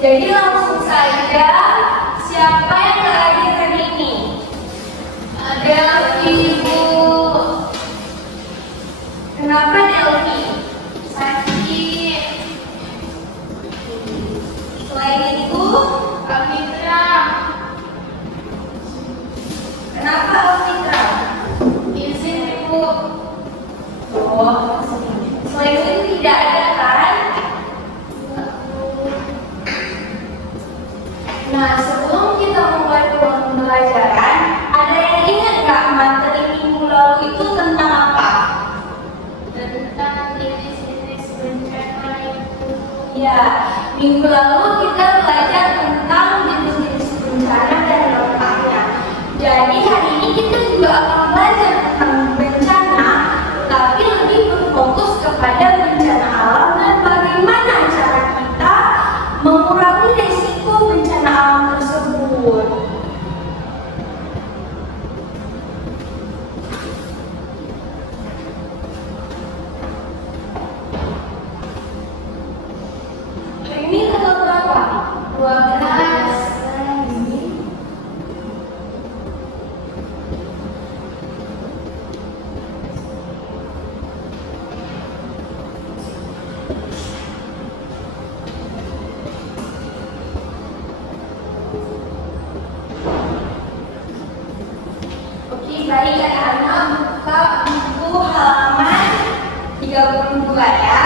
Jadi langsung saja, siapa yang gak hadir hari ini? Delvi, Bu. Kenapa Delvi? Sakit. Selain itu, Kak Fitra. Kenapa Kak Fitra? Izin, Bu. Oh, selain itu tidak ada kan? Nah, sebelum kita mulai pembelajaran, ada yang ingat nggak materi minggu lalu itu tentang apa? Tentang jenis-jenis bencana itu. Ya, minggu lalu kita belajar tentang jenis-jenis bencana dan dampaknya. Jadi hari ini kita juga akan belajar tentang bencana, tapi lebih berfokus kepada bencana alam dan bagaimana cara kita mengurangi risiko bencana alam tersebut. Ini tanggal berapa? 12. Oke, baik anak-anak, buka buku halaman 32 ya.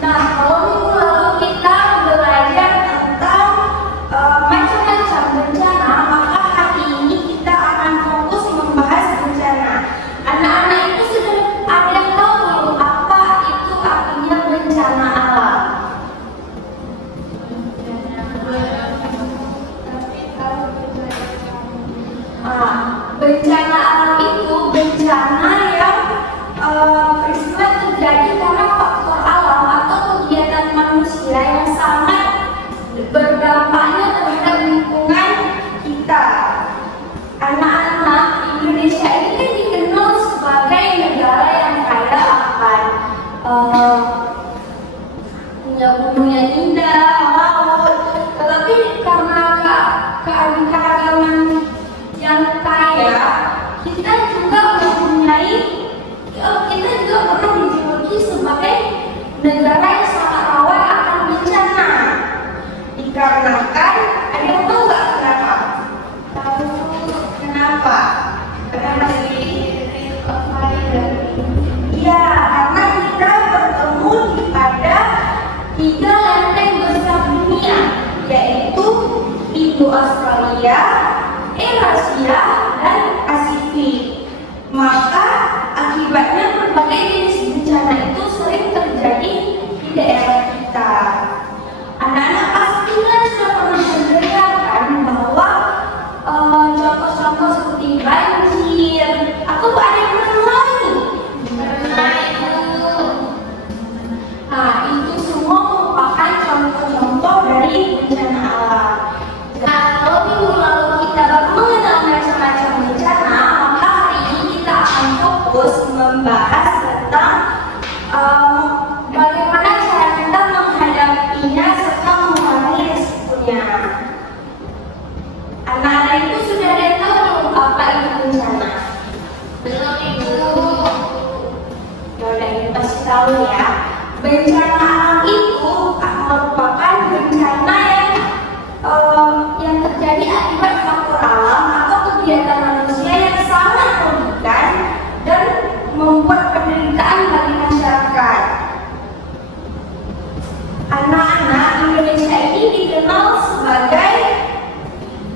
Nah, kalau minggu lalu kita belajar tentang macam-macam bencana, maka hari ini kita akan fokus membahas bencana. Anak-anak itu sudah ada yang tahu belum apa itu artinya bencana alam? Bencana alam itu bencana yang peristiwa terjadi karena faktor alam atau kegiatan manusia yang sangat berdampaknya terhadap lingkungan kita. Anak-anak, Indonesia ini kan dikenal sebagai negara yang kaya akan punya gunung yang indah, laut, tetapi karena keanekaragaman yang kaya, kita juga pernah dijuluki sebagai negara yang sangat rawan akan bencana. Dikarenakan, ada yang tahu nggak kenapa? Tahu kenapa? Karena masih iya, karena kita bertemu pada 3 lempeng besar dunia, yaitu Indo-Australia, Eurasia, dan Pasifik. Maka akibatnya berbagai jenis bencana itu sering terjadi di daerah kita. Anak-anak pastinya sudah pernah mendengar kan bahwa contoh-contoh seperti banjir. Aku ada yang pernah nih. Pernah itu. Nah, itu semua merupakan contoh-contoh dari bencana alam. Nah, kalau minggu lalu kita baru mengenal macam-macam bencana, maka hari ini kita akan fokus membahas tentang bagaimana cara kita menghadapinya serta mengurangi risikonya. Anak-anak itu sudah ada yang tahu belum apa itu bencana? Belum, Ibu. Udah kita kasih tahu ya. Bencana alam itu merupakan bencana yang terjadi akibat faktor alam atau kegiatan manusia yang sangat merugikan dan membuat penderitaan bagi masyarakat. Anak-anak, Indonesia ini dikenal sebagai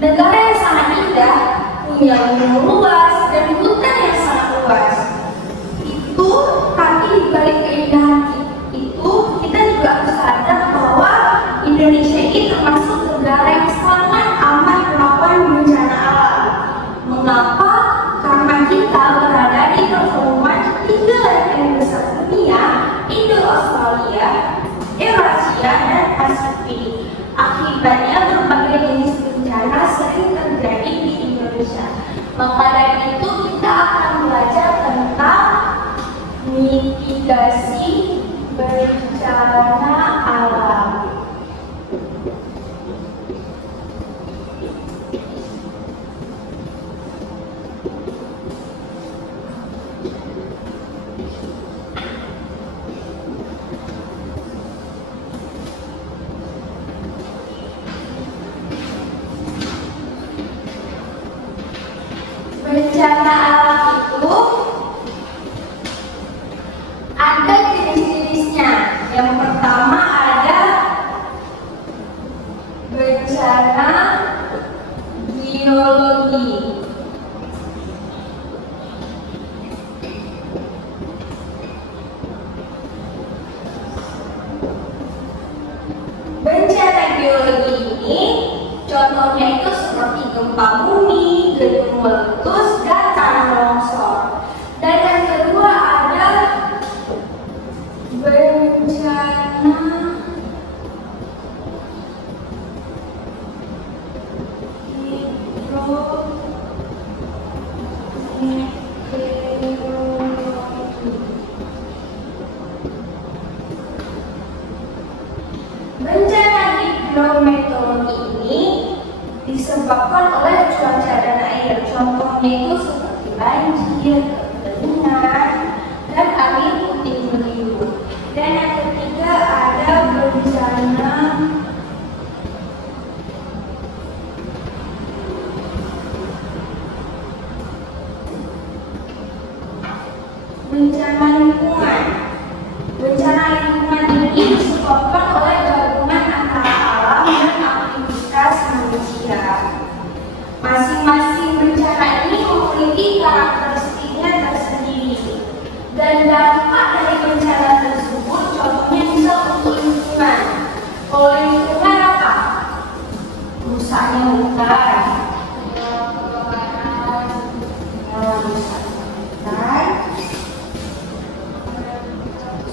negara yang sangat indah, punya gunung luas dan hutan yang sangat luas. Itu tapi dibalik keindahan itu, kita juga harus sadar bahwa Indonesia ini termasuk negara yang sangat aman melawan bencana alam. Mengapa? Karena kita berada di pertemuan 3 lempeng besar dunia, Indo-Australia, Eurasia, dan Pasifik. Akibatnya berbagai jenis bencana sering terjadi di Indonesia. Maka dari itu kita akan belajar tentang Bencana alam itu ada jenis-jenisnya. Yang pertama ada bencana geologi. Bencana geologi ini contohnya itu seperti gempa bumi, gedung meletus, dan tanah longsor. Dan yang kedua ada bencana bencana hidrometeorologi ini disebabkan oleh cuaca dan air. Contohnya itu seperti banjir, kekeringan, dan angin puting beliung. Dan yang ketiga ada bencana lingkungan. Bencana lingkungan ini disebabkan oleh gabungan antara alam dan aktivitas manusia. Masing-masing bencana ini memiliki karakteristiknya tersendiri. Dan dampak dari bencana tersebut contohnya bisa untuk lingkungan. Kalau lingkungan apa? Rusaknya hutan,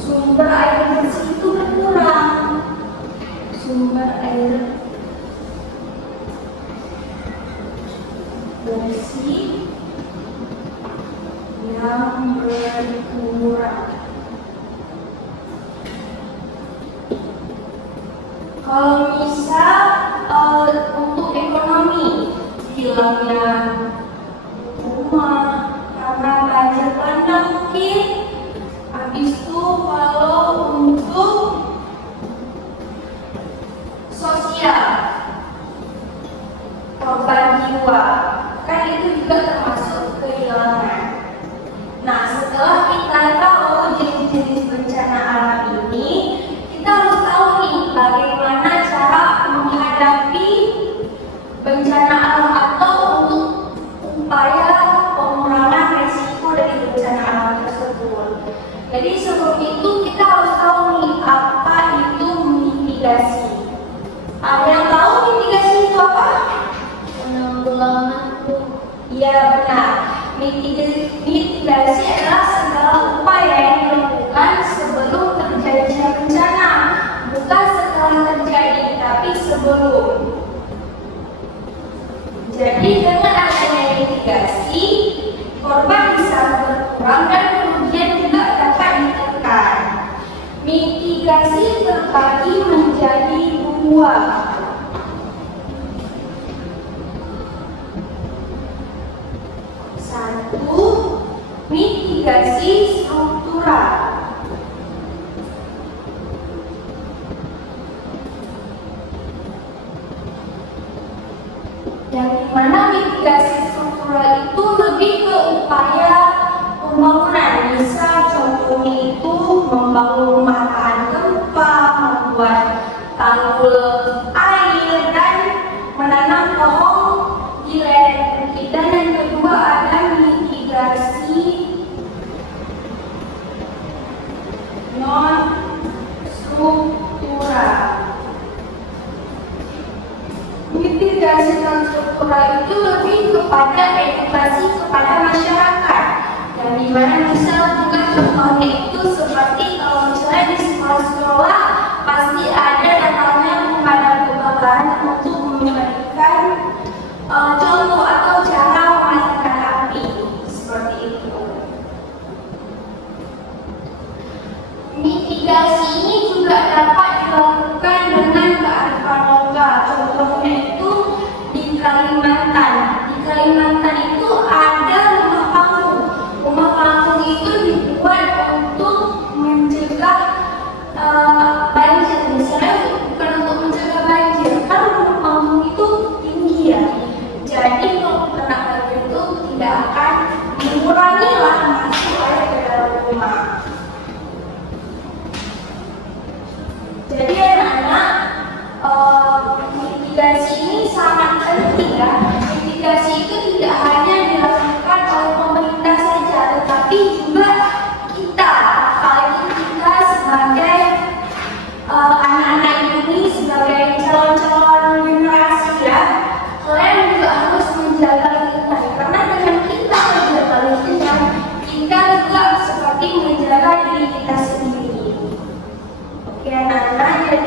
sumber air bersih itu berkurang. Sumber air bersih yang berkurang. Kalau misal untuk ekonomi, hilangnya rumah karena banjir bandang mungkin. Habis itu kalau untuk sosial, korban jiwa, kan itu juga termasuk kehilangan. Nah, setelah kita tahu jenis-jenis bencana alam ini, kita harus tahu nih bagaimana cara menghadapi bencana alam atau untuk upaya pengurangan risiko dari bencana alam tersebut. Jadi sebelum itu kita harus tahu nih apa itu mitigasi. Ada yang tahu mitigasi itu apa? Penanggulangan. Iya benar. Mitigasi adalah segala upaya yang dilakukan sebelum terjadinya bencana, bukan setelah terjadi, tapi sebelum. Jadi dengan adanya mitigasi, korban bisa berkurang dan kerugian juga dapat ditekan. Mitigasi terbagi menjadi dua. Satu, mitigasi struktural. Yang dimana mitigasi struktural itu lebih ke upaya pembangunan. Misal contohnya itu membangun rumah tahan gempa, membuat tanggul air, dan menanam pohon di lereng bukit. Dan yang kedua ada mitigasi non struktural. Mitigasi non struktural itu lebih kepada edukasi kepada masyarakat, yang dimana misal juga contohnya itu seperti kalau misalnya di sekolah-sekolah pasti ada datanya pemadam kebakaran untuk memberikan contoh atau cara memadamkan api seperti itu. Mitigasi ini juga dapat dilakukan dengan kearifan lokal. Contohnya itu di Kalimantan. Di Kalimantan itu ada rumah panggung. Rumah panggung itu dibuat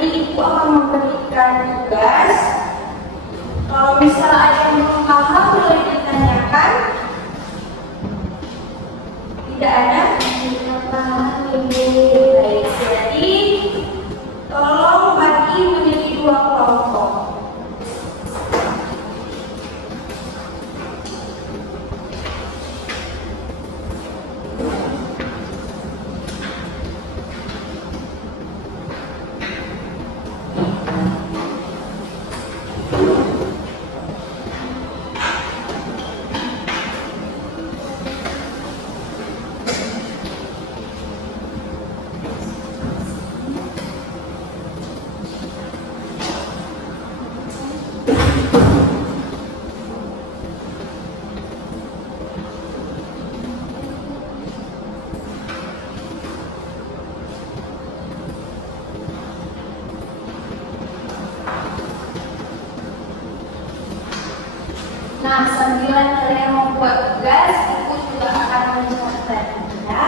nanti ibu akan memberikan tugas. Kalau misalnya ada yang belum paham boleh ditanyakan. Tidak ada? Tidak paham ibu. Baik, jadi tolong bagi menjadi 2 kelompok. Nah, sambilan kalian membuat tugas, ibu juga akan mencatatnya.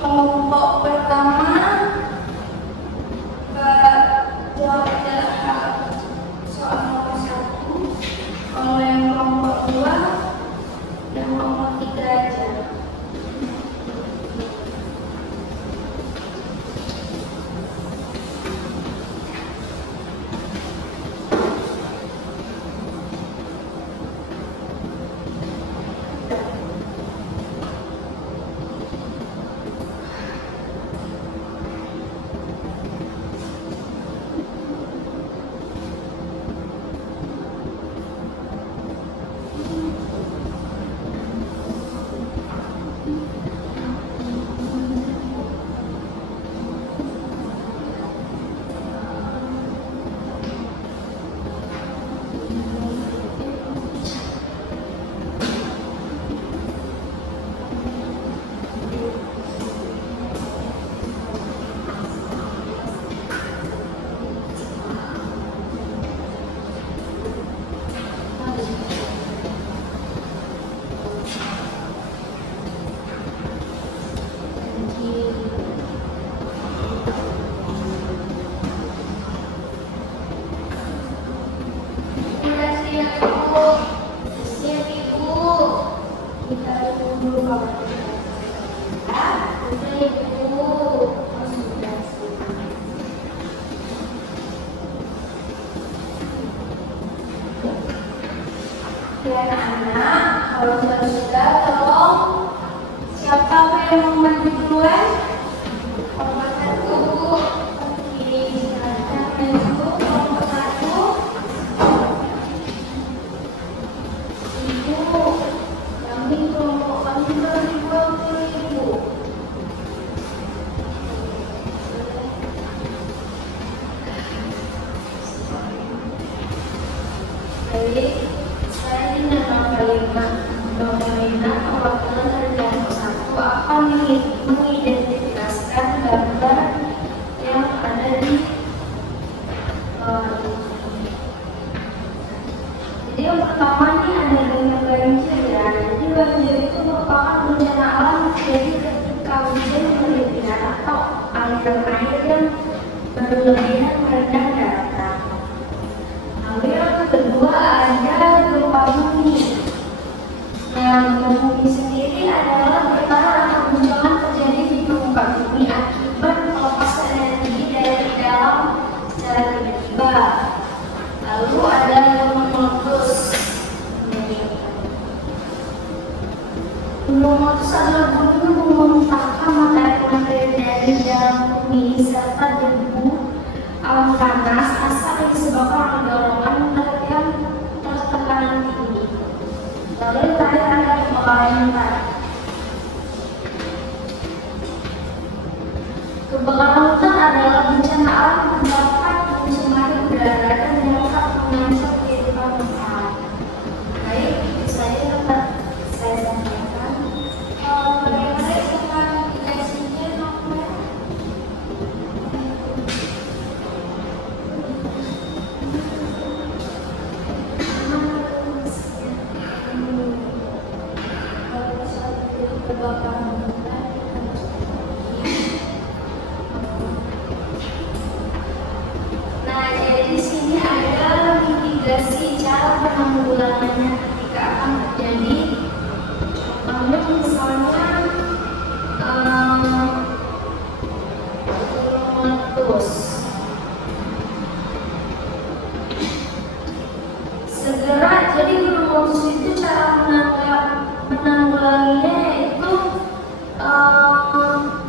Kelompok pertama jawab soal nomor 1. Kalau yang kelompok 2 yang nomor 3 aja. Dan anak, kalau sudah tolong siapa yang mau maju duluan? Kelompok 1. Oke, silakan maju. Kelompok 1. Ibu, kami kelompok kami berdua ibu. Baik. Perwakilan dari kelompok 1 akan mengidentifikasikan gambar yang ada di jadi yang pertama nih ada banjir ya. Jadi banjir itu merupakan bencana alam terjadi ketika hujan berlebihan atau aliran air yang berlebihan merendam daratan. Lalu yang kedua ada gempa bumi. Gempa bumi sendiri adalah bencana atau guncangan terjadi di permukaan bumi akibat pelepasan energi dari dalam secara tiba-tiba. Lalu ada gunung meletus. panas, asap yang disebabkan oleh dorongan yang tekanan tinggi. Lalu yang terakhir ada kebakaran hutan. Kebakaran hutan adalah bencana alam yang dapat mencemari udara dan dapat mengancam kehidupan manusia. Baik, itu saja dapat saya sampaikan. Bagaimana dengan mitigasinya, Dokter? Kebakaran hutan. Nah, jadi di sini ada mitigasi cara penanggulangannya ketika akan terjadi. Contohnya misalnya meletus. Segera, jadi gunung meletus itu cara menanggulanginya itu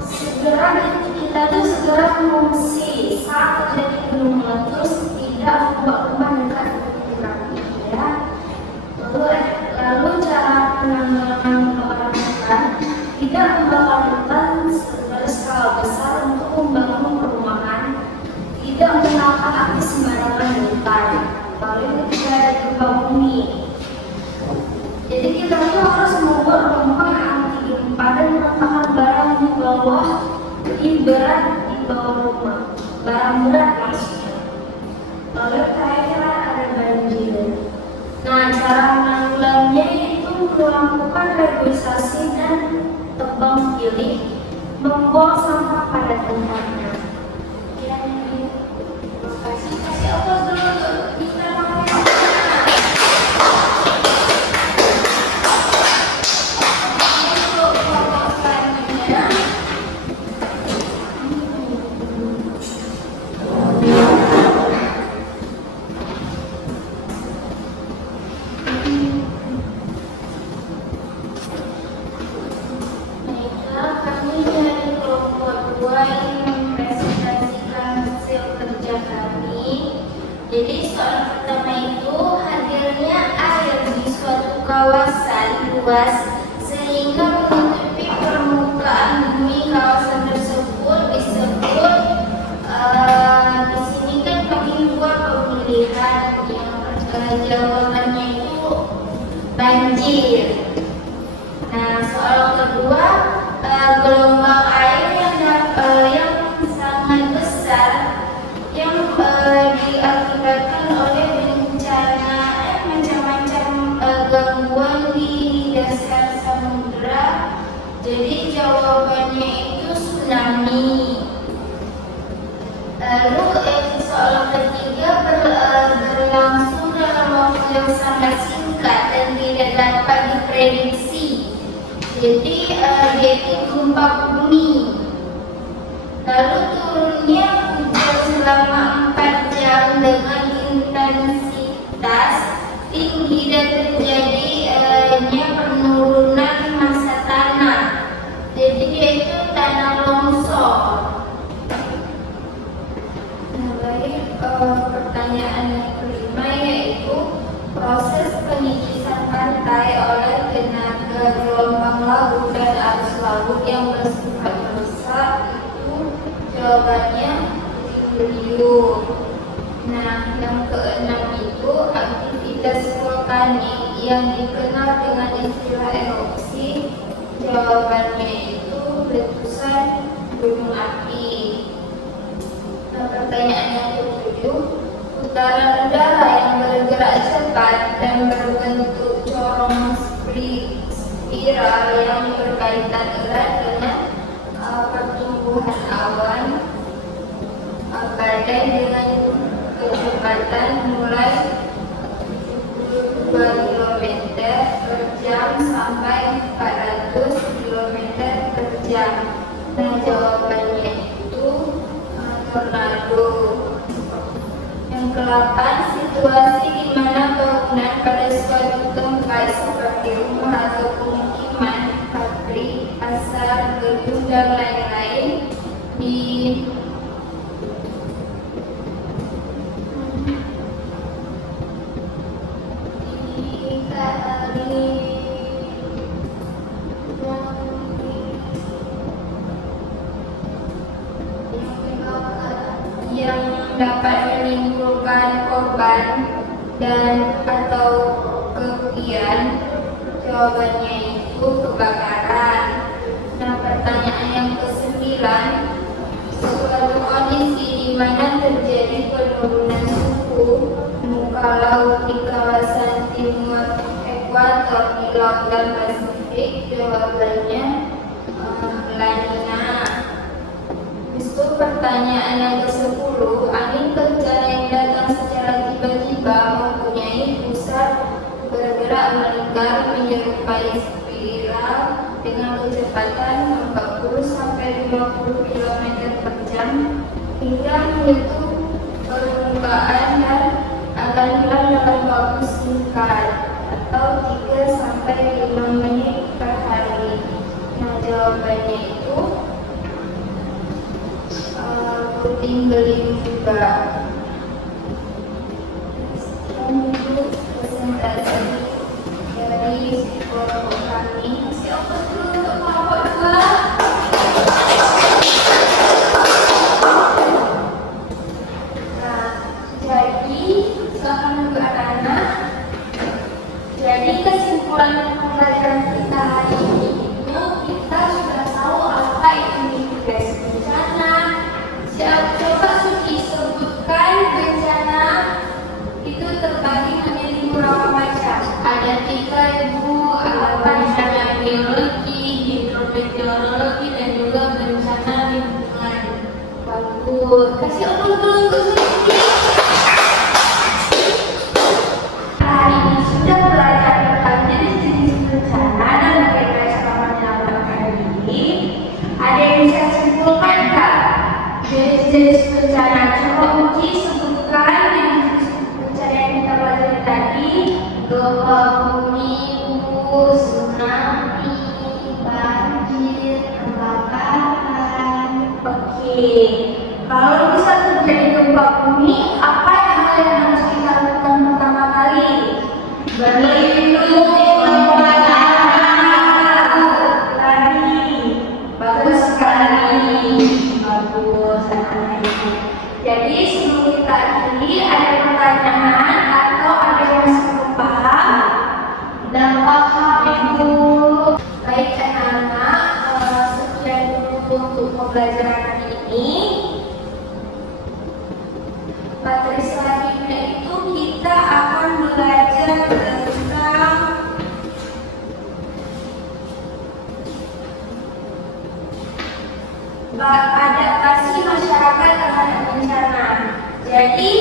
segera kita tuh segera mengungsi saat terjadi gunung meletus, tidak membuat rumah dekat dengan titik api, ya. Lalu cara penanggulangan kebakaran hutan, tidak membakar hutan berskala besar untuk membangun perumahan, tidak menyalakan api sembarangan di hutan, lalu ketika ada gempa bumi. Jadi kita tuh harus membuat rumah yang anti gempa dan meletakkan barang di bawah rumah, barang berat maksudnya. Lalu terakhir ada banjir. Nah, cara menanggulanginya itu melakukan reboisasi dan tebang pilih, membuang sampah pada tempatnya. Ya, terima kasih. Kasih aplaus dulu untuk kita. Jadi soal pertama itu hadirnya air di suatu kawasan luas sehingga menutupi permukaan bumi. Kawasan tersebut disebut di sini kan kami buat pemilihan yang jawabannya itu banjir. Nah, soal kedua, gelombang air yang sangat besar yang diakibatkan oleh macam-macam gangguan di dasar samudera. Jadi jawabannya itu tsunami. Lalu soal ketiga berlangsung dalam waktu yang sangat singkat dan tidak dapat diprediksi. Jadi yaitu gempa bumi. Lalu turunnya hujan selama 4 jam dengan intensitas tinggi dan terjadinya penurunan massa tanah. Jadi yaitu tanah longsor. Nah, baik, pertanyaan yang kelima yaitu proses penyikisan pantai oleh tenaga gelombang laut dan arus laut yang bersifat besar. Jawabannya puting-beliung. Nah, yang keenam itu aktivitas vulkanik yang dikenal dengan istilah erupsi. Jawabannya itu letusan gunung api. Nah, pertanyaan yang ketujuh, putaran udara yang bergerak cepat dan berbentuk corong spiral yang berkaitan erat dengan pertumbuhan awan badai dengan kecepatan mulai 72 km per jam sampai 400 km per jam. Nah, jawabannya itu tornado. Yang ke-8, situasi di mana bangunan pada suatu tempat seperti rumah atau pemukiman, pabrik, pasar, gedung dan lain-lain yang dapat menimbulkan korban dan atau kerugian? Jawabannya itu kebakaran. Nah, pertanyaan yang ke-9, suatu kondisi di mana terjadi penurunan suhu muka laut di kawasan timur ekuator di Lautan Pasifik. Jawabannya La Nina. Itu pertanyaan yang ke-10, angin kencang yang datang secara tiba-tiba mempunyai pusat bergerak melingkar menyerupai spiral dengan kecepatan 40 sampai 50 km per jam hingga menyentuh permukaan dan akan hilang dalam waktu singkat atau 3 sampai 5 menit per hari. Nah, jawabannya itu puting beliung juga. Presentasi dari kelompok kami. Siapa dulu untuk kelompok 2? Nah, jadi selama menunggu anak-anak, jadi kesimpulan pembelajaran kita hari ini itu kita sudah tahu apa itu mitigasi bencana. Coba Suci sebutkan bencana itu terbagi menjadi beberapa macam. Ada 3 Ibu, ada bencana geologi, hidrometeorologi, dan juga bencana lingkungan. Bagus. Kasih omong-omong untuk Suci. Hari ini sudah belajar tentang jenis-jenis bencana dan bagaimana cara menyelamatkan diri. Ada yang bisa simpulkan Kak? Jenis-jenis bencana. Coba Uci sebutkan jenis bencana yang kita pelajari tadi. Gempa bumi, tsunami, banjir, kebakaran. Oke. Kalau bisa terjadi gempa bumi, apa hal yang harus kita lakukan pertama kali? Berlindung kepada lari. Bagus sekali. Bagus. Jadi sebelum kita akhiri, ada pertanyaan atau ada yang masih paham? Dan paham Ibu. Baik anak-anak, sekian dulu untuk pembelajaran hari ini. Materi selanjutnya itu kita akan belajar tentang adaptasi masyarakat terhadap bencana. Jadi,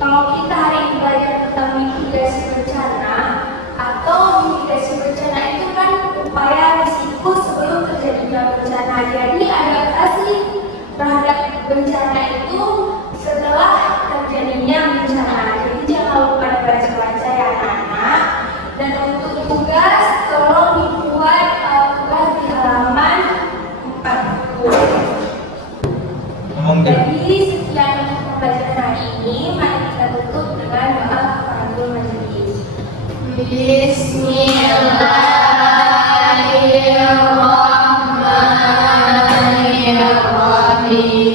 kalau kita hari ini belajar tentang mitigasi bencana atau mitigasi bencana itu kan upaya risiko sebelum terjadinya bencana. Jadi, adaptasi terhadap bencana itu setelah terjadinya bencana. Jadi, jangan lupa dibaca-baca ya anak-anak. Dan untuk tugas, tolong dibuat tugas di halaman 40. Jadi sekian untuk pembelajaran hari ini. Mari kita tutup dengan doa kafaratul majelis. Bismillahirrahmanirrahim.